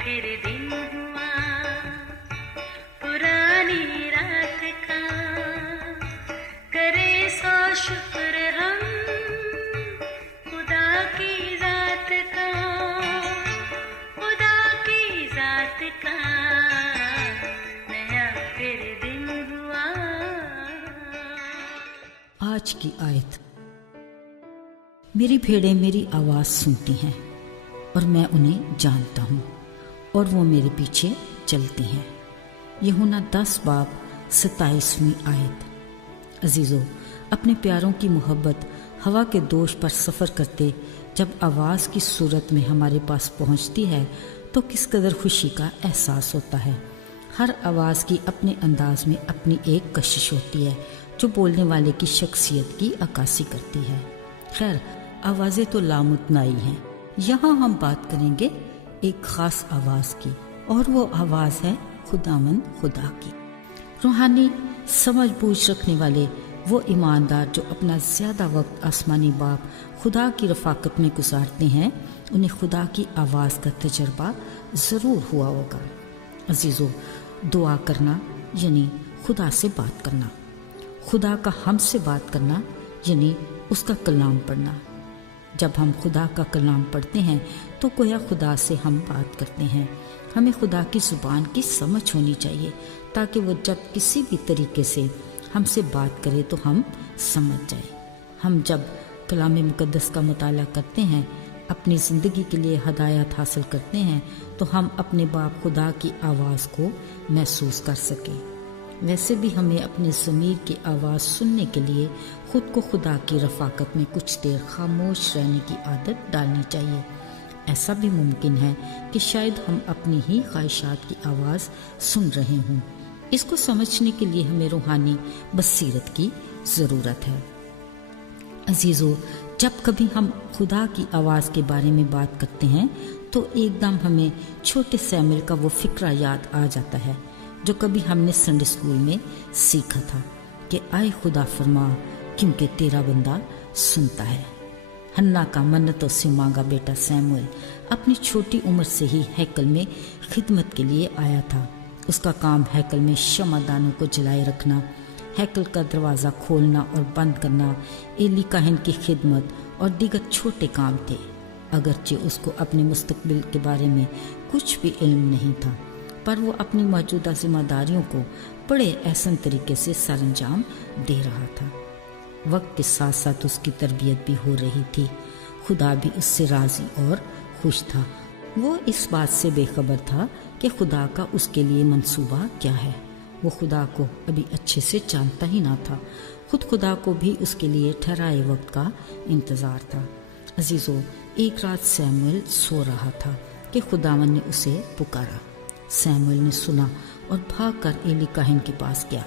फिर दिन हुआ पुरानी रात का, करे सौ शुक्र हम खुदा की जात का, खुदा की जात का, नया फिर दिन हुआ। आज की आयत। मेरी भेड़ें मेरी आवाज़ सुनती हैं और मैं उन्हें जानता हूँ और वो मेरे पीछे चलती हैं। यूहन्ना 10 बाब 27वीं आयत। अजीज़ों, अपने प्यारों की मोहब्बत हवा के दोष पर सफ़र करते जब आवाज़ की सूरत में हमारे पास पहुँचती है तो किस कदर खुशी का एहसास होता है। हर आवाज़ की अपने अंदाज में अपनी एक कशिश होती है जो बोलने वाले की शख्सियत की अक्कासी करती है। खैर, आवाज़ें तो लामुतनाई हैं। यहाँ हम बात करेंगे एक ख़ास आवाज़ की, और वो आवाज़ है खुदावंद खुदा की। रूहानी समझ बूझ रखने वाले वो ईमानदार जो अपना ज़्यादा वक्त आसमानी बाप खुदा की रफ़ाकत में गुजारते हैं, उन्हें खुदा की आवाज़ का तजर्बा ज़रूर हुआ होगा। अजीज़ों, दुआ करना यानी खुदा से बात करना, खुदा का हमसे बात करना यानी उसका कलाम पढ़ना। जब हम खुदा का कलाम पढ़ते हैं तो गोया खुदा से हम बात करते हैं। हमें खुदा की ज़ुबान की समझ होनी चाहिए ताकि वो जब किसी भी तरीके से हमसे बात करे तो हम समझ जाए। हम जब कलाम मुक़द्दस का मुताला करते हैं, अपनी ज़िंदगी के लिए हदायत हासिल करते हैं, तो हम अपने बाप खुदा की आवाज़ को महसूस कर सकें। वैसे भी हमें अपने ज़मीर की आवाज़ सुनने के लिए खुद को खुदा की रफ़ाकत में कुछ देर खामोश रहने की आदत डालनी चाहिए। ऐसा भी मुमकिन है कि शायद हम अपनी ही ख्वाहिशात की आवाज़ सुन रहे हों। इसको समझने के लिए हमें रूहानी बसीरत की ज़रूरत है। अजीज़ों, जब कभी हम खुदा की आवाज़ के बारे में बात करते हैं तो एकदम हमें छोटे सैमुएल का वो फ़िक्रा याद आ जाता है जो कभी हमने संडे स्कूल में सीखा था कि आए खुदा फरमा क्योंकि तेरा बंदा सुनता है। हन्ना का मन्नतों से मांगा बेटा सैमुएल अपनी छोटी उम्र से ही हैकल में खिदमत के लिए आया था। उसका काम हैकल में शमादानों को जलाए रखना, हैकल का दरवाज़ा खोलना और बंद करना, एली काहिन की खिदमत और दीगर छोटे काम थे। अगरचे उसको अपने मुस्तकबिल के बारे में कुछ भी इल्म नहीं था, पर वो अपनी मौजूदा जिम्मेदारियों को बड़े एहसन तरीके से सरअंजाम दे रहा था। वक्त के साथ साथ उसकी तरबियत भी हो रही थी। खुदा भी उससे राज़ी और खुश था। वो इस बात से बेखबर था कि खुदा का उसके लिए मंसूबा क्या है। वो खुदा को अभी अच्छे से जानता ही ना था। खुद खुदा को भी उसके लिए ठहराए वक्त का इंतज़ार था। अजीज़ों, एक रात सैमुएल सो रहा था कि खुदावन ने उसे पुकारा। सैमुएल ने सुना और भागकर एली काहिन के पास गया।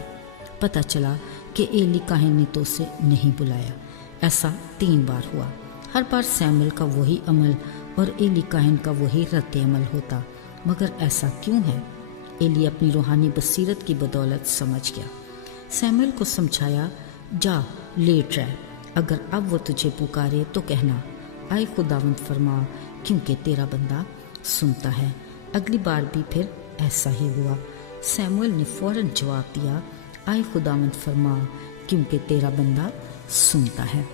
पता चला कि एली काहिन ने तो उसे नहीं बुलाया। ऐसा 3 बार हुआ। हर बार सैमुएल का वही अमल और एली काहिन का वही रद्द अमल होता। मगर ऐसा क्यों है? एली अपनी रूहानी बसीरत की बदौलत समझ गया। सैमुएल को समझाया, जा लेट रह, अगर अब वो तुझे पुकारे तो कहना आए खुदावंद फरमा क्योंकि तेरा बंदा सुनता है। अगली बार भी फिर ऐसा ही हुआ। सैमुएल ने फौरन जवाब दिया, आए खुदावंद फरमा क्योंकि तेरा बंदा सुनता है।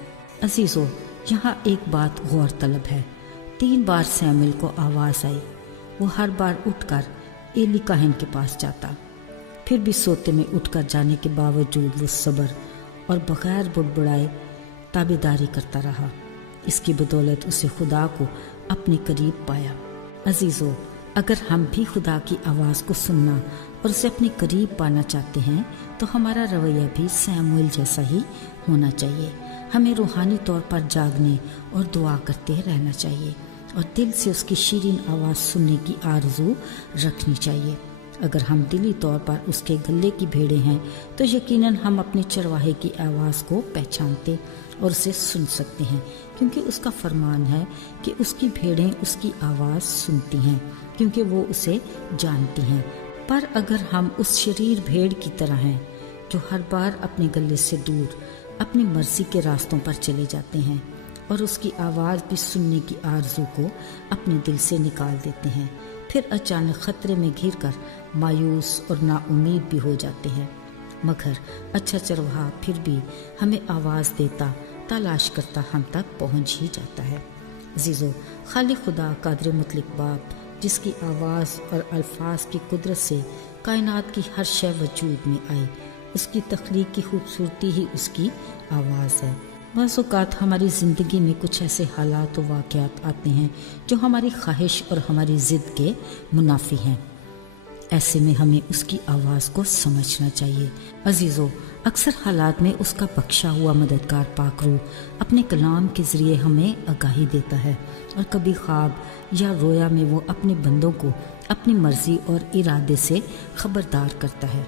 अजीज़ों, यहाँ एक बात गौर तलब है। 3 बार सैमुएल को आवाज़ आई। वो हर बार उठकर एली काहिन के पास जाता। फिर भी सोते में उठकर जाने के बावजूद वो सब्र और बगैर बुड़बुड़ाए ताबेदारी करता रहा। इसकी बदौलत उसे खुदा को अपने करीब पाया। अजीज़ों, अगर हम भी खुदा की आवाज़ को सुनना और उसे अपने करीब पाना चाहते हैं तो हमारा रवैया भी सैमुएल जैसा ही होना चाहिए। हमें रूहानी तौर पर जागने और दुआ करते रहना चाहिए और दिल से उसकी शीरीन आवाज़ सुनने की आरज़ू रखनी चाहिए। अगर हम दिली तौर पर उसके गले की भेड़ें हैं तो यकीनन हम अपने चरवाहे की आवाज़ को पहचानते और उसे सुन सकते हैं, क्योंकि उसका फरमान है कि उसकी भेड़ें उसकी आवाज़ सुनती हैं क्योंकि वो उसे जानती हैं। पर अगर हम उस शरीर भेड़ की तरह हैं जो हर बार अपने गले से दूर अपनी मर्जी के रास्तों पर चले जाते हैं, اور اس کی آواز بھی سننے کی آرزو کو اپنے دل سے نکال دیتے ہیں، پھر اچانک خطرے میں گھر کر مایوس اور نا امید بھی ہو جاتے ہیں، مگر اچھا چرواہا پھر بھی ہمیں آواز دیتا، تلاش کرتا ہم تک پہنچ ہی جاتا ہے۔ عزیزو، خالق خدا قادر مطلق باپ، جس کی آواز اور الفاظ کی قدرت سے کائنات کی ہر شے وجود میں آئی، اس کی تخلیق کی خوبصورتی ہی اس کی آواز ہے۔ بعض اوقات ہماری زندگی میں کچھ ایسے حالات و واقعات آتے ہیں جو ہماری خواہش اور ہماری ضد کے منافی ہیں، ایسے میں ہمیں اس کی آواز کو سمجھنا چاہیے۔ عزیزو، اکثر حالات میں اس کا بخشا ہوا مددگار پاک روح اپنے کلام کے ذریعے ہمیں آگاہی دیتا ہے، اور کبھی خواب یا رویا میں وہ اپنے بندوں کو اپنی مرضی اور ارادے سے خبردار کرتا ہے۔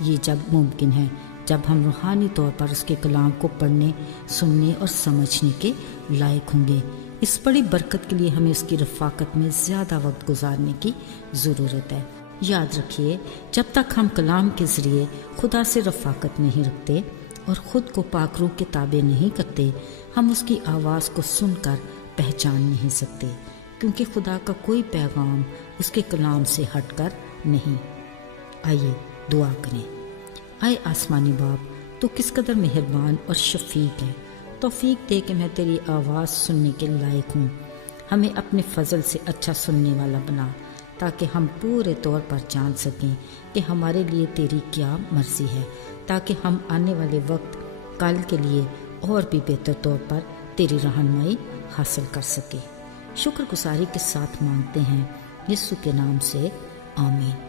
یہ جب ممکن ہے جب ہم روحانی طور پر اس کے کلام کو پڑھنے، سننے اور سمجھنے کے لائق ہوں گے۔ اس بڑی برکت کے لیے ہمیں اس کی رفاقت میں زیادہ وقت گزارنے کی ضرورت ہے۔ یاد رکھیے، جب تک ہم کلام کے ذریعے خدا سے رفاقت نہیں رکھتے اور خود کو پاک روح کے تابع نہیں کرتے، ہم اس کی آواز کو سن کر پہچان نہیں سکتے، کیونکہ خدا کا کوئی پیغام اس کے کلام سے ہٹ کر نہیں۔ آئیے دعا کریں۔ آئے آسمانی باپ، تو کس قدر مہربان اور شفیق ہے، توفیق دے کہ میں تیری آواز سننے کے لائق ہوں۔ ہمیں اپنے فضل سے اچھا سننے والا بنا، تاکہ ہم پورے طور پر جان سکیں کہ ہمارے لیے تیری کیا مرضی ہے، تاکہ ہم آنے والے وقت کل کے لیے اور بھی بہتر طور پر تیری رہنمائی حاصل کر سکیں۔ شکر گزاری کے ساتھ مانگتے ہیں یسوع کے نام سے، آمین۔